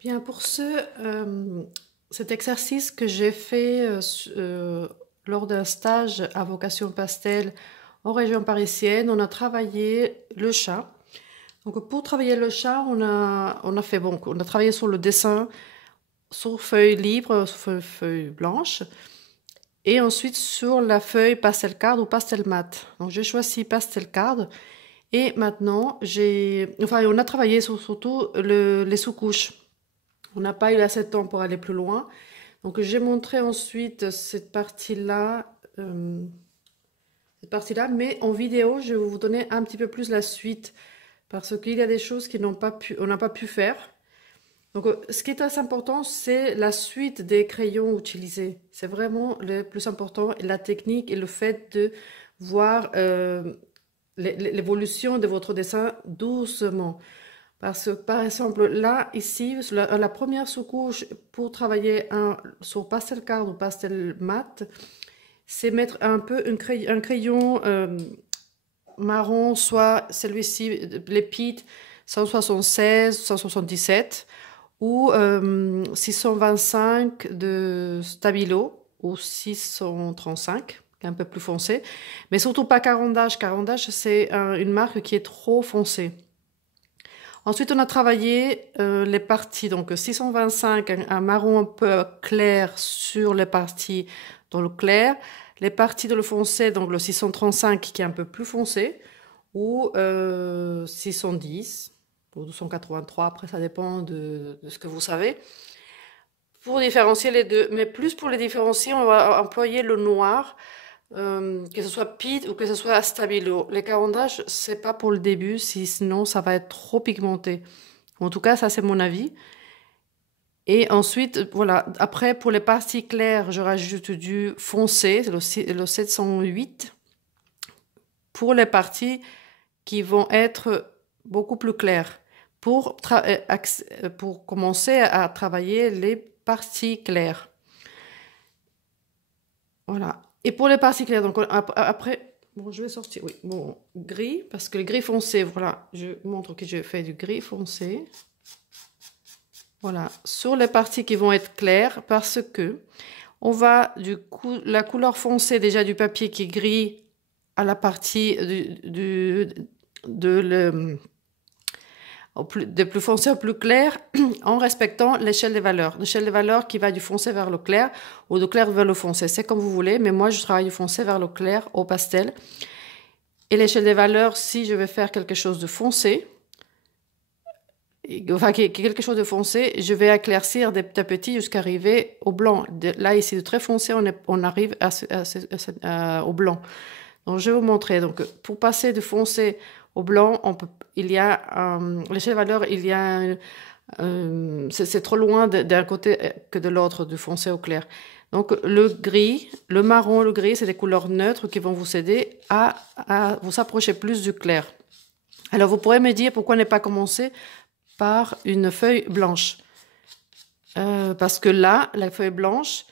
Bien, pour cet exercice que j'ai fait lors d'un stage à vocation pastel en région parisienne, on a travaillé le chat. Donc pour travailler le chat, on a travaillé sur le dessin sur feuille libre, sur feuille blanche, et ensuite sur la feuille pastel card ou pastel mat. Donc j'ai choisi pastel card. Et maintenant, on a travaillé surtout les sous-couches. On n'a pas eu assez de temps pour aller plus loin. Donc j'ai montré ensuite cette partie-là, mais en vidéo, je vais vous donner un petit peu plus la suite parce qu'il y a des choses on n'a pas pu faire. Donc ce qui est très important, c'est la suite des crayons utilisés. C'est vraiment le plus important, la technique et le fait de voir l'évolution de votre dessin doucement. Parce que, par exemple, là, ici, la première sous-couche pour travailler sur pastel card ou pastel mat, c'est mettre un peu un crayon marron, soit celui-ci, l'Epite 176, 177, ou 625 de Stabilo, ou 635, un peu plus foncé. Mais surtout pas Caran-d'Ache. Caran-d'Ache, c'est une marque qui est trop foncée. Ensuite, on a travaillé les parties, donc 625, un marron un peu clair sur les parties dans le clair, les parties dans le foncé, donc le 635 qui est un peu plus foncé, ou 610 ou 283, après ça dépend de ce que vous savez, pour différencier les deux. Mais plus pour les différencier, on va employer le noir, que ce soit Pete ou que ce soit Stabilo. Les carandages, c'est pas pour le début, sinon ça va être trop pigmenté. En tout cas, ça c'est mon avis. Et ensuite, voilà, après pour les parties claires, je rajoute du foncé, le 708. Pour les parties qui vont être beaucoup plus claires, pour commencer à travailler les parties claires. Voilà. Et pour les parties claires, donc après, bon, je vais sortir, oui, bon, gris, parce que le gris foncé, voilà, je montre que je fais du gris foncé. Voilà, sur les parties qui vont être claires, parce que on va, du coup, la couleur foncée déjà du papier qui est gris à la partie de plus foncé au plus clair, en respectant l'échelle des valeurs. L'échelle des valeurs qui va du foncé vers le clair ou du clair vers le foncé. C'est comme vous voulez, mais moi je travaille du foncé vers le clair au pastel. Et l'échelle des valeurs, si je vais faire quelque chose de foncé, enfin quelque chose de foncé, je vais éclaircir petit à petit jusqu'à arriver au blanc. Là ici de très foncé, on arrive au blanc. Donc je vais vous montrer. Donc pour passer de foncé au blanc, il y a l'échelle de valeur, c'est trop loin d'un côté que de l'autre, du foncé au clair. Donc le gris, le marron, le gris, c'est des couleurs neutres qui vont vous aider à vous approcher plus du clair. Alors vous pourrez me dire pourquoi ne pas commencer par une feuille blanche. Parce que là, la feuille blanche,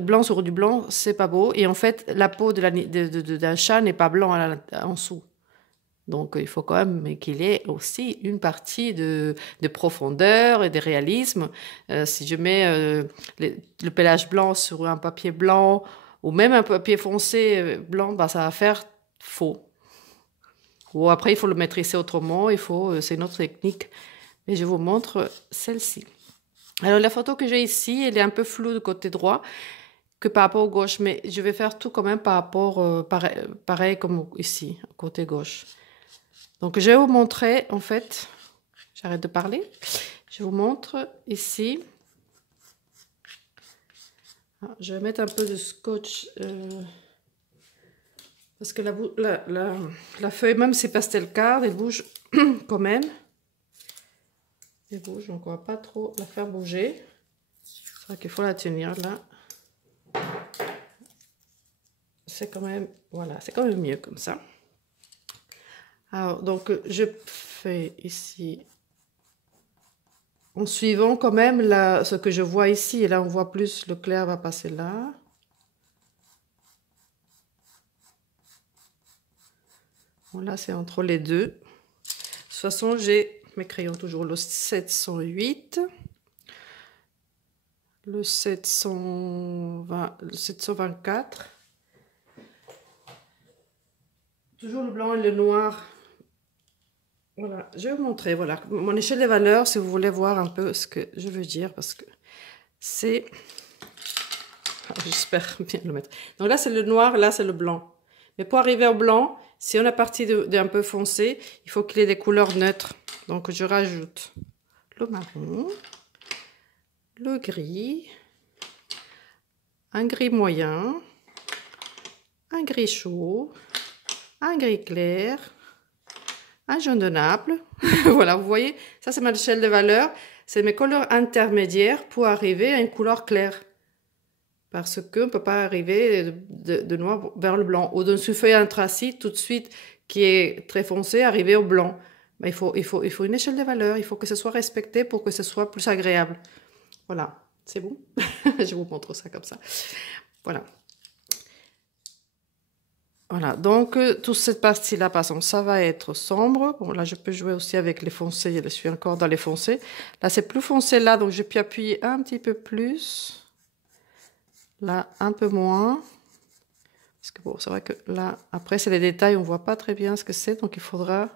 blanc sur du blanc, c'est pas beau. Et en fait, la peau d'un chat n'est pas blanc en dessous. Donc, il faut quand même qu'il y ait aussi une partie de profondeur et de réalisme. Si je mets le pelage blanc sur un papier blanc ou même un papier foncé blanc, bah, ça va faire faux. Ou après, il faut le maîtriser autrement. C'est une autre technique. Et je vous montre celle-ci. Alors, la photo que j'ai ici, elle est un peu floue du côté droit que par rapport au gauche. Mais je vais faire tout quand même par rapport, pareil comme ici, côté gauche. Donc, je vais vous montrer, en fait, j'arrête de parler. Je vous montre ici. Je vais mettre un peu de scotch parce que la feuille, même si c'est pastel card, elle bouge quand même. Elle bouge, donc on ne va pas trop la faire bouger. C'est vrai qu'il faut la tenir là. C'est quand même, voilà, c'est quand même mieux comme ça. Alors, donc, je fais ici, en suivant quand même ce que je vois ici. Et là, on voit plus, le clair va passer là. Bon, là, c'est entre les deux. De toute façon, j'ai mes crayons, toujours le 708, le 720, le 724. Toujours le blanc et le noir. Voilà, je vais vous montrer, voilà, mon échelle des valeurs, si vous voulez voir un peu ce que je veux dire, parce que c'est... J'espère bien le mettre. Donc là, c'est le noir, là, c'est le blanc. Mais pour arriver au blanc, si on est parti d'un peu foncé, il faut qu'il ait des couleurs neutres. Donc, je rajoute le marron, le gris, un gris moyen, un gris chaud, un gris clair, un jaune de Naples. Voilà, vous voyez, ça c'est ma échelle de valeurs. C'est mes couleurs intermédiaires pour arriver à une couleur claire. Parce qu'on ne peut pas arriver de noir vers le blanc. Ou d'un feuille anthracite tout de suite qui est très foncé, arriver au blanc. Mais il faut une échelle de valeurs. Il faut que ce soit respecté pour que ce soit plus agréable. Voilà, c'est bon. Je vous montre ça comme ça. Voilà. Voilà, donc toute cette partie-là, par exemple, ça va être sombre. Bon, là, je peux jouer aussi avec les foncés. Je suis encore dans les foncés. Là, c'est plus foncé là, donc je peux appuyer un petit peu plus. Là, un peu moins. Parce que bon, c'est vrai que là, après, c'est les détails, on ne voit pas très bien ce que c'est. Donc, il faudra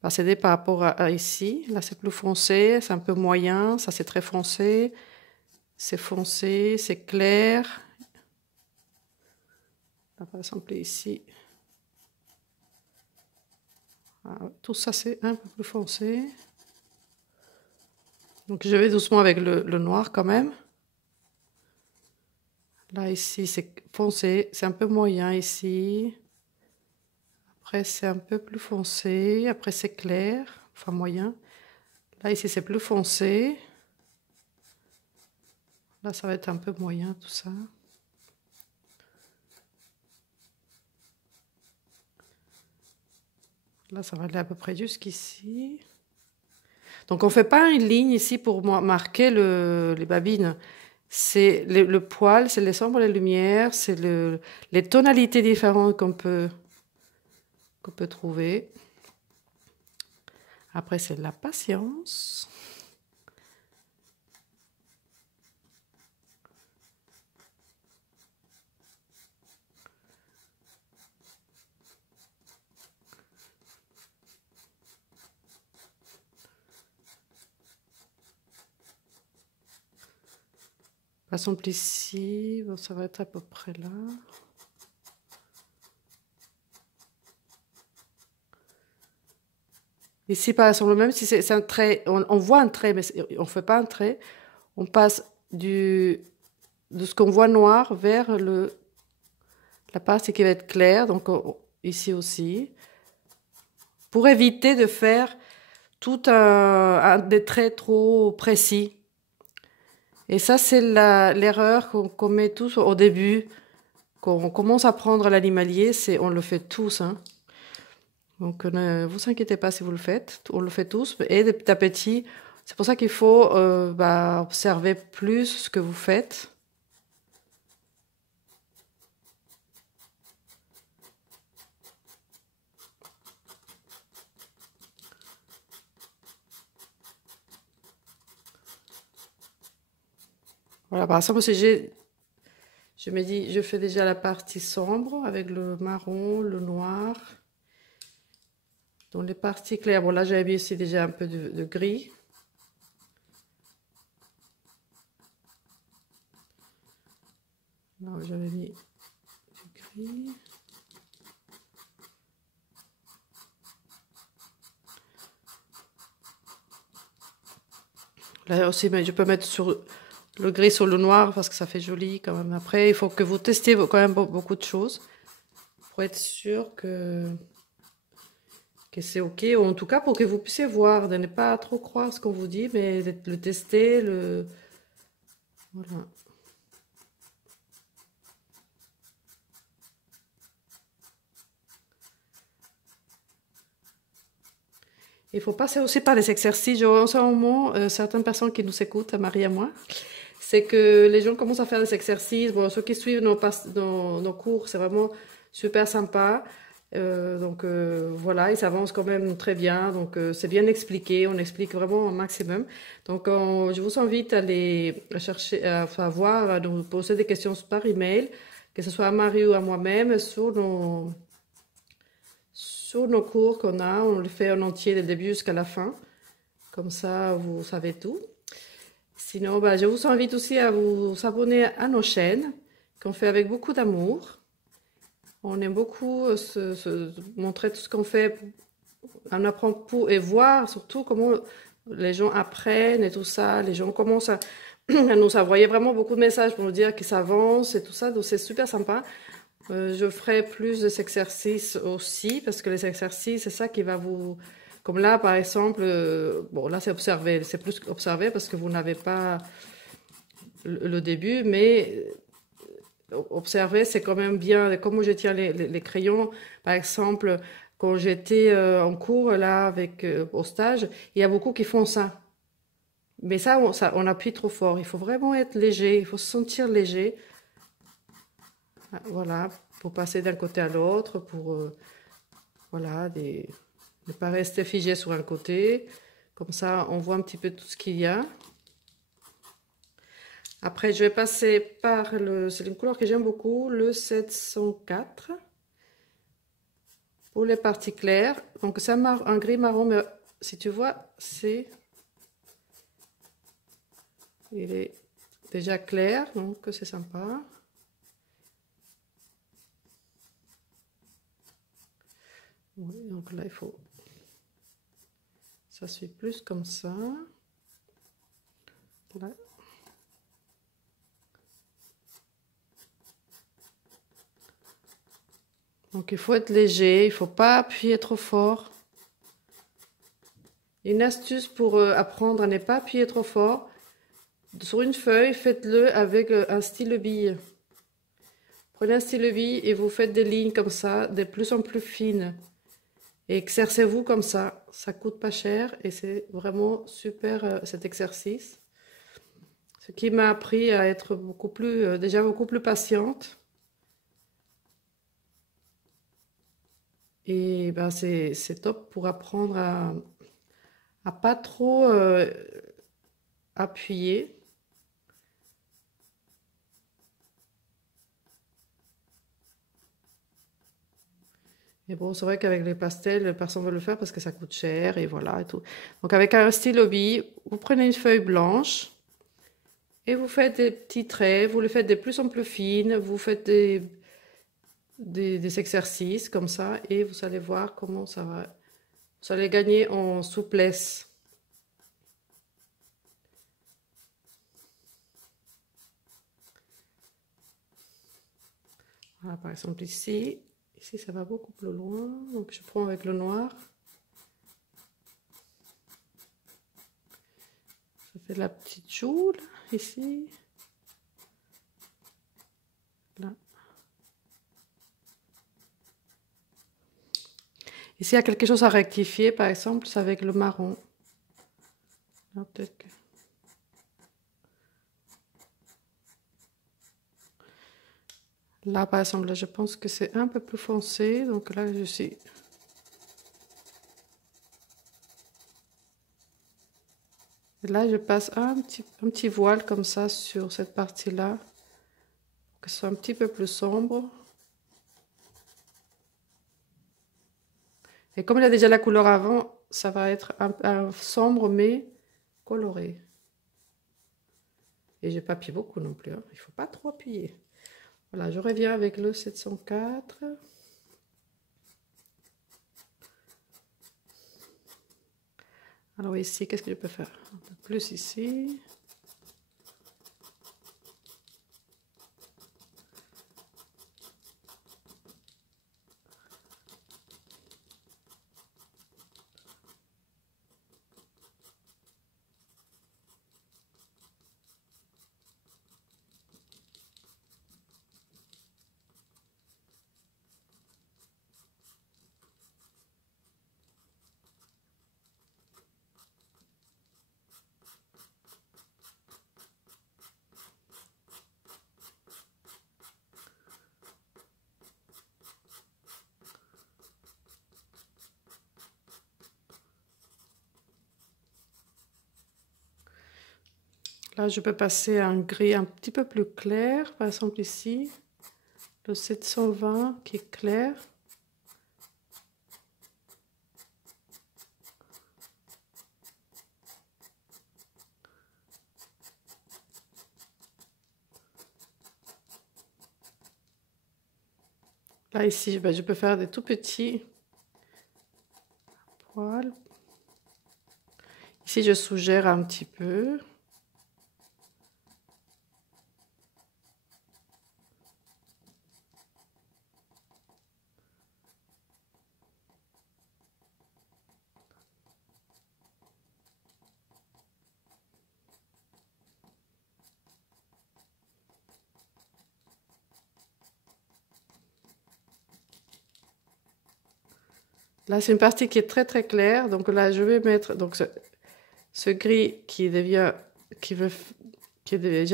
procéder par rapport à ici. Là, c'est plus foncé, c'est un peu moyen. Ça, c'est très foncé. C'est foncé, c'est clair. Là, par exemple, ici. Tout ça, c'est un peu plus foncé. Donc, je vais doucement avec le noir quand même. Là, ici, c'est foncé. C'est un peu moyen ici. Après, c'est un peu plus foncé. Après, c'est clair. Enfin, moyen. Là, ici, c'est plus foncé. Là, ça va être un peu moyen, tout ça. Là, ça va aller à peu près jusqu'ici. Donc, on ne fait pas une ligne ici pour marquer les babines. C'est le poil, c'est les ombres, les lumières, c'est les tonalités différentes qu'on peut trouver. Après, c'est la patience. Par exemple ici, bon, ça va être à peu près là. Ici, par exemple, même si c'est un trait, on voit un trait, mais on ne fait pas un trait. On passe de ce qu'on voit noir vers la partie qui va être claire, donc ici aussi. Pour éviter de faire tout des traits trop précis. Et ça, c'est l'erreur qu'on met tous au début. Quand on commence à apprendre l'animalier, on le fait tous. Hein. Donc, ne vous inquiétez pas si vous le faites. On le fait tous. Et de petit à petit, c'est pour ça qu'il faut observer plus ce que vous faites. Voilà, par exemple, si je me dis, je fais déjà la partie sombre avec le marron, le noir. Dans les parties claires, bon là j'avais mis ici déjà un peu de gris. Là j'avais mis du gris. Là aussi, mais je peux mettre sur le gris sur le noir parce que ça fait joli quand même. Après, il faut que vous testiez quand même beaucoup de choses pour être sûr que c'est OK, ou en tout cas pour que vous puissiez voir, de ne pas trop croire ce qu'on vous dit, mais de le tester, voilà. Il faut passer aussi par les exercices. En ce moment, certaines personnes qui nous écoutent, Marie et moi, c'est que les gens commencent à faire des exercices. Bon, ceux qui suivent nos cours, c'est vraiment super sympa. Voilà, il s'avance quand même très bien. Donc c'est bien expliqué, on explique vraiment au maximum. Donc je vous invite à aller chercher, enfin voir, à nous poser des questions par email, que ce soit à Marie ou à moi-même, sur nos cours qu'on a. On le fait en entier, du début jusqu'à la fin. Comme ça, vous savez tout. Sinon, bah, je vous invite aussi à vous abonner à nos chaînes, qu'on fait avec beaucoup d'amour. On aime beaucoup montrer tout ce qu'on fait. On apprend pour et voir surtout comment les gens apprennent et tout ça. Les gens commencent à nous envoyer vraiment beaucoup de messages pour nous dire qu'ils s'avancent et tout ça. Donc c'est super sympa. Je ferai plus de ces exercices aussi parce que les exercices, c'est ça qui va vous... Comme là, par exemple, bon là c'est observé, c'est plus observé parce que vous n'avez pas le début, mais observer, c'est quand même bien. Comme je tiens les crayons, par exemple, quand j'étais en cours là avec au stage, il y a beaucoup qui font ça. Mais on appuie trop fort. Il faut vraiment être léger. Il faut se sentir léger. Voilà, pour passer d'un côté à l'autre, pour voilà, ne pas rester figé sur un côté. Comme ça, on voit un petit peu tout ce qu'il y a. Après, je vais passer par c'est une couleur que j'aime beaucoup, le 704. Pour les parties claires. Donc, c'est un gris marron, mais si tu vois, il est déjà clair, donc c'est sympa. Oui, donc là, il faut... Ça suit plus comme ça. Là. Donc il faut être léger, il ne faut pas appuyer trop fort. Une astuce pour apprendre à ne pas appuyer trop fort. Sur une feuille, faites-le avec un stylo-bille. Prenez un stylo-bille et vous faites des lignes comme ça, de plus en plus fines. Et exercez-vous comme ça. Ça coûte pas cher et c'est vraiment super cet exercice. Ce qui m'a appris à être déjà beaucoup plus patiente. Et ben c'est top pour apprendre à pas trop appuyer. Et bon, c'est vrai qu'avec les pastels, personne ne veut le faire parce que ça coûte cher et voilà et tout. Donc avec un stylo bille, vous prenez une feuille blanche et vous faites des petits traits, vous les faites de plus en plus fines, vous faites des exercices comme ça et vous allez voir comment ça va. Vous allez gagner en souplesse. Voilà, par exemple ici, ça va beaucoup plus loin, donc je prends avec le noir. Ça fait la petite joue là, ici. Là. Ici, il y a quelque chose à rectifier, par exemple, c'est avec le marron. Là, peut-être que... Là, par exemple, là, je pense que c'est un peu plus foncé, donc là, je suis... Et là, je passe un petit voile comme ça sur cette partie-là, pour que ce soit un petit peu plus sombre. Et comme il a déjà la couleur avant, ça va être un sombre, mais coloré. Et je n'ai pas appuyé beaucoup non plus, hein. Il ne faut pas trop appuyer. Voilà, je reviens avec le 704. Alors ici, qu'est-ce que je peux faire? Un peu plus ici. Là, je peux passer un gris un petit peu plus clair. Par exemple ici, le 720 qui est clair. Là, ici, ben, je peux faire des tout petits poils. Ici, je suggère un petit peu. Là, c'est une partie qui est très très claire. Donc là, je vais mettre donc ce gris qui est déjà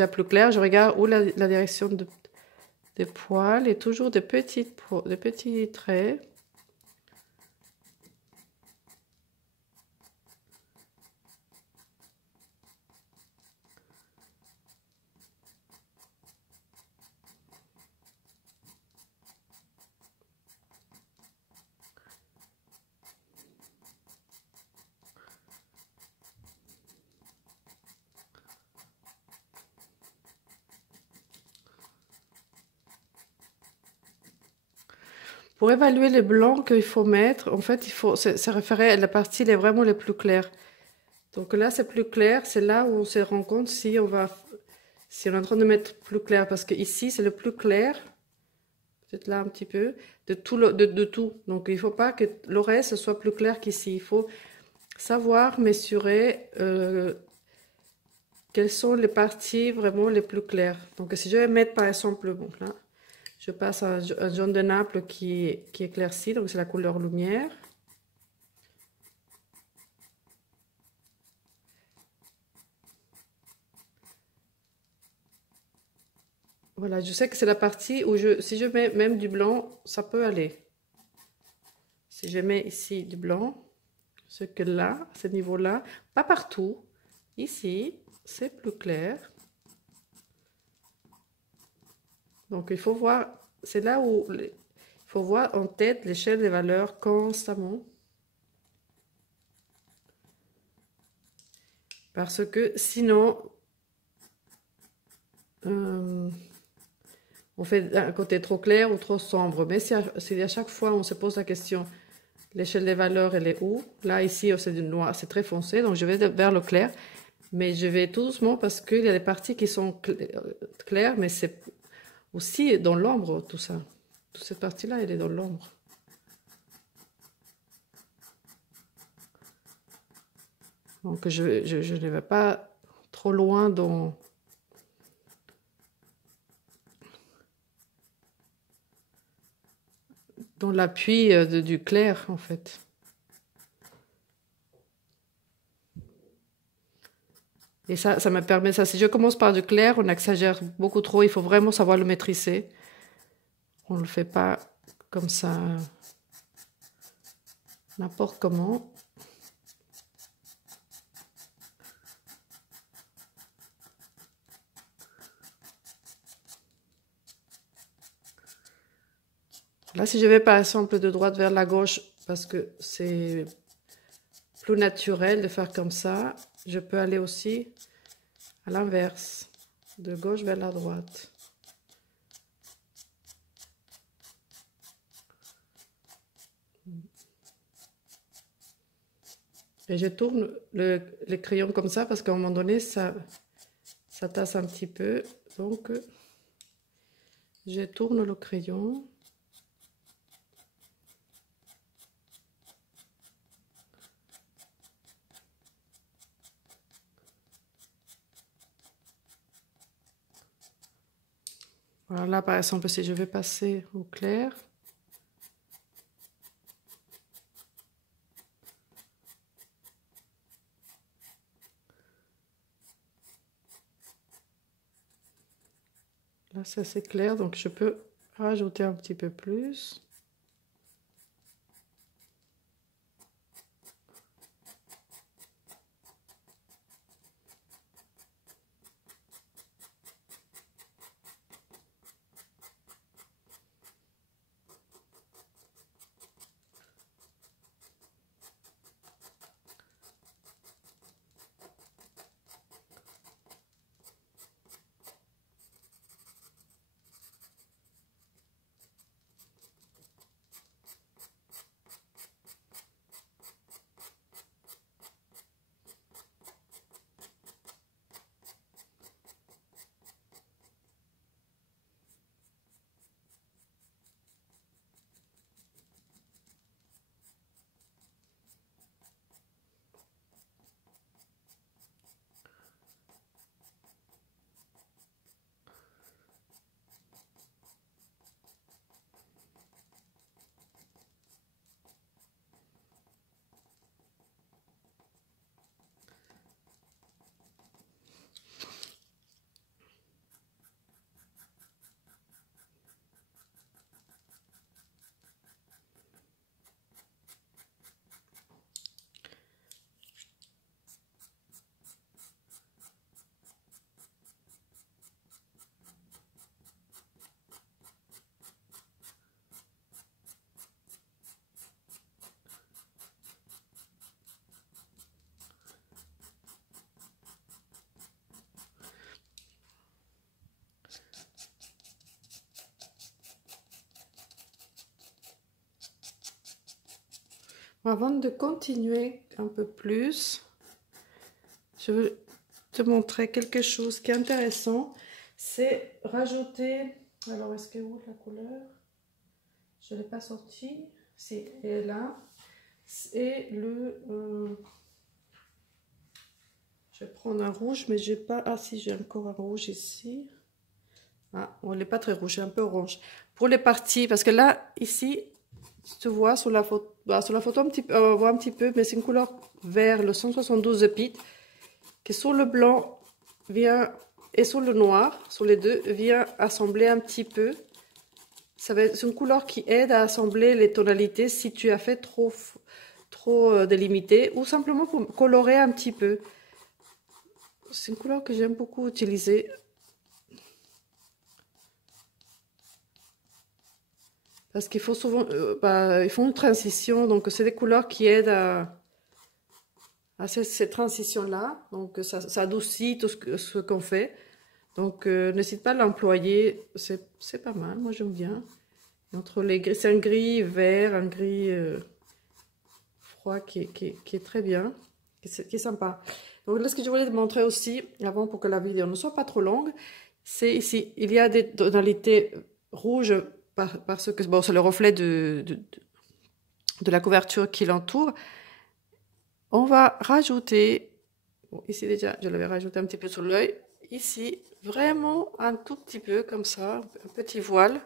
plus clair. Je regarde où la direction des poils et toujours des petits traits. Pour évaluer les blancs qu'il faut mettre, en fait, il faut se référer à la partie vraiment les plus claires. Donc là, c'est plus clair, c'est là où on se rend compte si on est en train de mettre plus clair, parce que ici, c'est le plus clair, peut-être là un petit peu, de tout. Donc il ne faut pas que le reste soit plus clair qu'ici. Il faut savoir mesurer quelles sont les parties vraiment les plus claires. Donc si je vais mettre par exemple, bon là, je passe un jaune de Naples qui éclaircit, donc c'est la couleur lumière. Voilà, je sais que c'est la partie où si je mets même du blanc, ça peut aller. Si je mets ici du blanc, ce que là, à ce niveau-là, pas partout, ici, c'est plus clair. Donc il faut voir, c'est là où il faut voir en tête l'échelle des valeurs constamment. Parce que sinon, on fait un côté trop clair ou trop sombre. Mais si à chaque fois on se pose la question, l'échelle des valeurs, elle est où? Là, ici, c'est du noir, c'est très foncé, donc je vais vers le clair. Mais je vais tout doucement parce qu'il y a des parties qui sont claires, mais c'est aussi dans l'ombre, tout ça. Toute cette partie-là, elle est dans l'ombre. Donc je ne vais pas trop loin dans l'appui du clair, en fait. Et ça me permet ça. Si je commence par du clair, on exagère beaucoup trop. Il faut vraiment savoir le maîtriser. On ne le fait pas comme ça, n'importe comment. Là, si je vais par exemple de droite vers la gauche, parce que c'est plus naturel de faire comme ça, je peux aller aussi à l'inverse, de gauche vers la droite. Et je tourne le crayon comme ça parce qu'à un moment donné, ça tasse un petit peu. Donc, je tourne le crayon. Voilà, là, par exemple, si je vais passer au clair. Là, c'est assez clair, donc je peux rajouter un petit peu plus. Avant de continuer un peu plus, je veux te montrer quelque chose qui est intéressant. C'est rajouter... Alors, est-ce que où la couleur? Je ne l'ai pas sortie. Si, elle est là. Et le... je vais prendre un rouge, mais j'ai pas... Ah si, j'ai encore un rouge ici. Ah, on n'est pas très rouge, c'est un peu orange. Pour les parties, parce que là, ici, tu vois sur la photo, un petit peu, on voit un petit peu, mais c'est une couleur vert, le 172 de Pitt, qui sur le blanc vient, et sur le noir, sur les deux, vient assembler un petit peu. C'est une couleur qui aide à assembler les tonalités si tu as fait trop délimité, ou simplement pour colorer un petit peu. C'est une couleur que j'aime beaucoup utiliser. Parce qu'il faut souvent, ils font une transition, donc c'est des couleurs qui aident à ces transitions-là. Donc ça adoucit tout ce qu'on fait. Donc n'hésite pas à l'employer, c'est pas mal, moi j'aime bien. Entre les gris, c'est un gris vert, un gris froid qui est très bien, qui est sympa. Donc là, ce que je voulais te montrer aussi, avant pour que la vidéo ne soit pas trop longue, c'est ici, il y a des tonalités rouges parce que bon, c'est le reflet de la couverture qui l'entoure. On va rajouter, bon, ici déjà, je l'avais rajouté un petit peu sur l'œil, ici, vraiment un tout petit peu comme ça, un petit voile.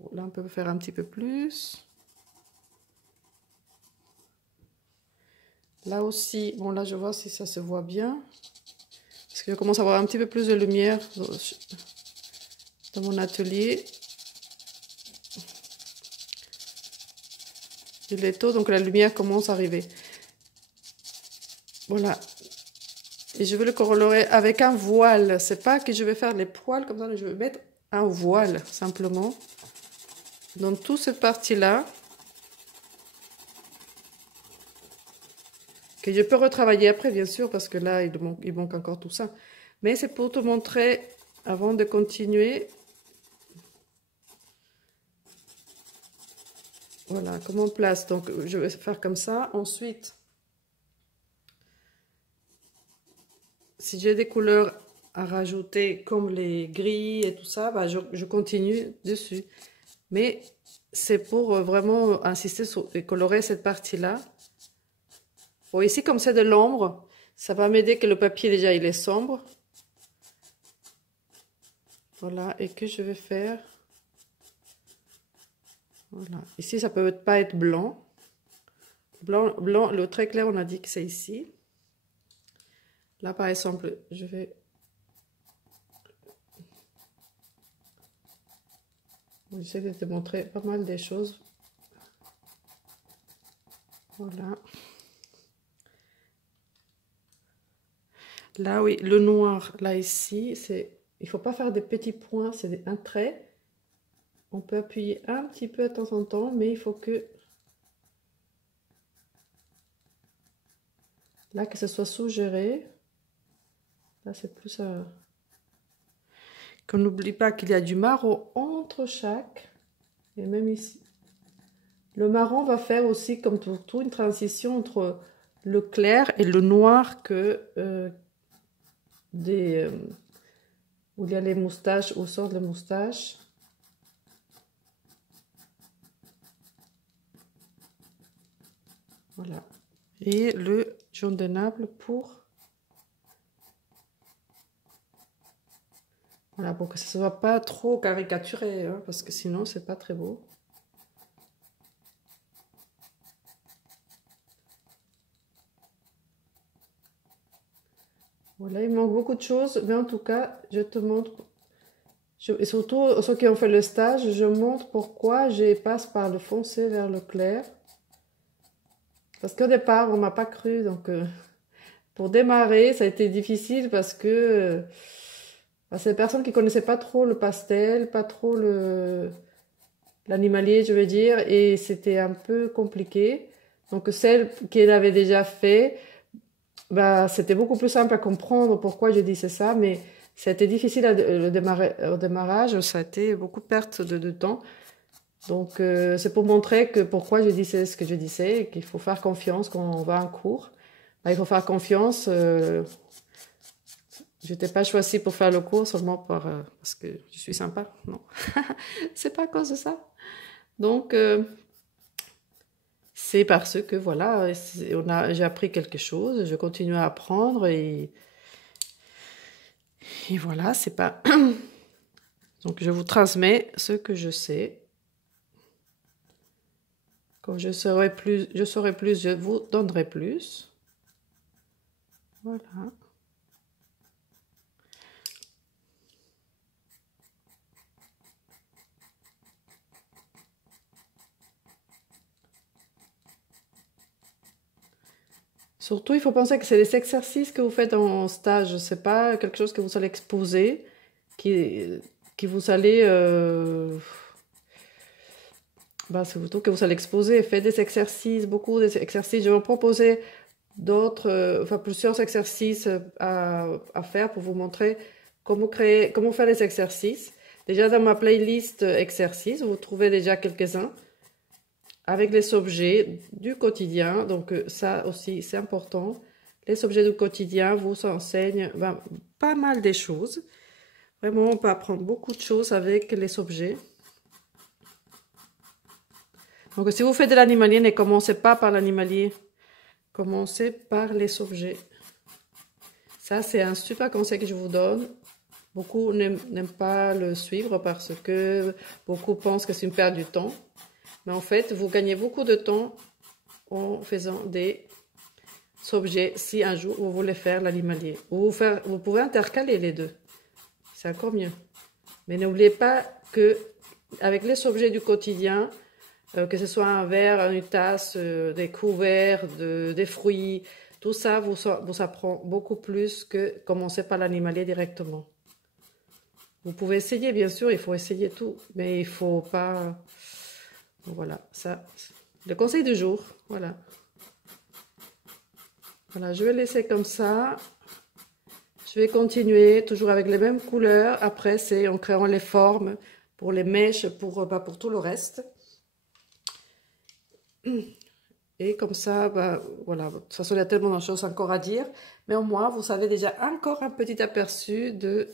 Bon, là, on peut faire un petit peu plus. Là aussi, bon là je vois si ça se voit bien. Parce que je commence à avoir un petit peu plus de lumière dans mon atelier. Il est tôt, donc la lumière commence à arriver. Voilà. Et je vais le colorer avec un voile. C'est pas que je vais faire les poils comme ça, mais je vais mettre un voile simplement. Dans toute cette partie-là. Que je peux retravailler après, bien sûr, parce que là, il manque encore tout ça. Mais c'est pour te montrer, avant de continuer, voilà, comment on place. Donc, je vais faire comme ça. Ensuite, si j'ai des couleurs à rajouter, comme les gris et tout ça, bah, je continue dessus. Mais c'est pour vraiment insister sur et colorer cette partie-là. Bon, ici, comme c'est de l'ombre, ça va m'aider que le papier, déjà, il est sombre. Voilà, et que je vais faire... Voilà, ici, ça peut pas être blanc. Blanc, le très clair, on a dit que c'est ici. Là, par exemple, je vais... J'essaie de te montrer pas mal des choses. Voilà. Là, oui, le noir, là, ici, c'est... Il ne faut pas faire des petits points, c'est un trait. On peut appuyer un petit peu de temps en temps, mais il faut que... Là, que ce soit suggéré. Là, c'est plus... Qu'on n'oublie pas qu'il y a du marron entre chaque. Et même ici. Le marron va faire aussi, comme pour tout, une transition entre le clair et le noir que... où il y a les moustaches, où sortent les moustaches. Voilà. Et le jaune de Naples pour... Voilà, pour que ça ne soit pas trop caricaturé, hein, parce que sinon, c'est pas très beau. Voilà, il manque beaucoup de choses, mais en tout cas, je te montre... et surtout, ceux qui ont fait le stage, je montre pourquoi je passe par le foncé vers le clair. Parce qu'au départ, on m'a pas cru, donc pour démarrer, ça a été difficile parce que c'est des personnes qui connaissaient pas trop le pastel, pas trop l'animalier, je veux dire, et c'était un peu compliqué. Donc celles qui l'avaient déjà fait, bah, c'était beaucoup plus simple à comprendre pourquoi je disais ça, mais Ça a été difficile au démarrage, ça a été beaucoup de perte de temps. Donc, c'est pour montrer que pourquoi je disais ce que je disais, qu'il faut faire confiance quand on va en cours. Ben, il faut faire confiance. Je n'étais pas choisie pour faire le cours seulement parce que je suis sympa. Non, c'est pas à cause de ça. Donc, c'est parce que voilà, j'ai appris quelque chose, je continue à apprendre et voilà, c'est pas. Donc, je vous transmets ce que je sais. Quand je saurai plus, je vous donnerai plus. Voilà. Surtout, il faut penser que c'est des exercices que vous faites en stage. C'est pas quelque chose que vous allez exposer, qui vous allez... c'est plutôt que vous allez exposer. Faites des exercices, beaucoup d'exercices. Je vais vous proposer plusieurs exercices à faire pour vous montrer comment faire les exercices. Déjà dans ma playlist exercices, vous trouvez déjà quelques-uns avec les objets du quotidien. Donc ça aussi, c'est important. Les objets du quotidien vous enseignent pas mal des choses. Vraiment, on peut apprendre beaucoup de choses avec les objets. Donc si vous faites de l'animalier, ne commencez pas par l'animalier. Commencez par les objets. Ça, c'est un super conseil que je vous donne. Beaucoup n'aiment pas le suivre parce que beaucoup pensent que c'est une perte du temps. Mais en fait, vous gagnez beaucoup de temps en faisant des objets si un jour vous voulez faire l'animalier. Vous pouvez intercaler les deux. C'est encore mieux. Mais n'oubliez pas que avec les objets du quotidien, que ce soit un verre, une tasse, des couverts, des fruits, tout ça vous apprend beaucoup plus que commencer par l'animalier directement. Vous pouvez essayer, bien sûr, il faut essayer tout, mais il ne faut pas... Voilà, ça, le conseil du jour, voilà. Voilà, je vais laisser comme ça. Je vais continuer, toujours avec les mêmes couleurs. Après, c'est en créant les formes pour les mèches, pour tout le reste. Et comme ça, voilà, de toute façon, il y a tellement de choses encore à dire. Mais au moins, vous savez déjà encore un petit aperçu de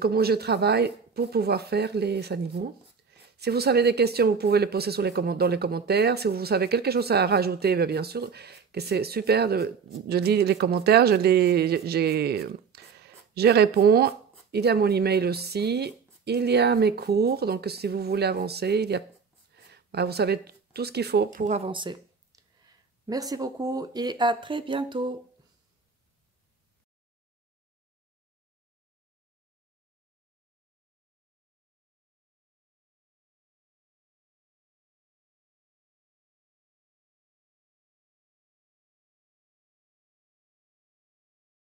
comment je travaille pour pouvoir faire les animaux. Si vous avez des questions, vous pouvez les poser dans les commentaires. Si vous avez quelque chose à rajouter, bien sûr que c'est super. Je lis les commentaires, je réponds. Il y a mon email aussi. Il y a mes cours. Donc, si vous voulez avancer, vous savez tout ce qu'il faut pour avancer. Merci beaucoup et à très bientôt.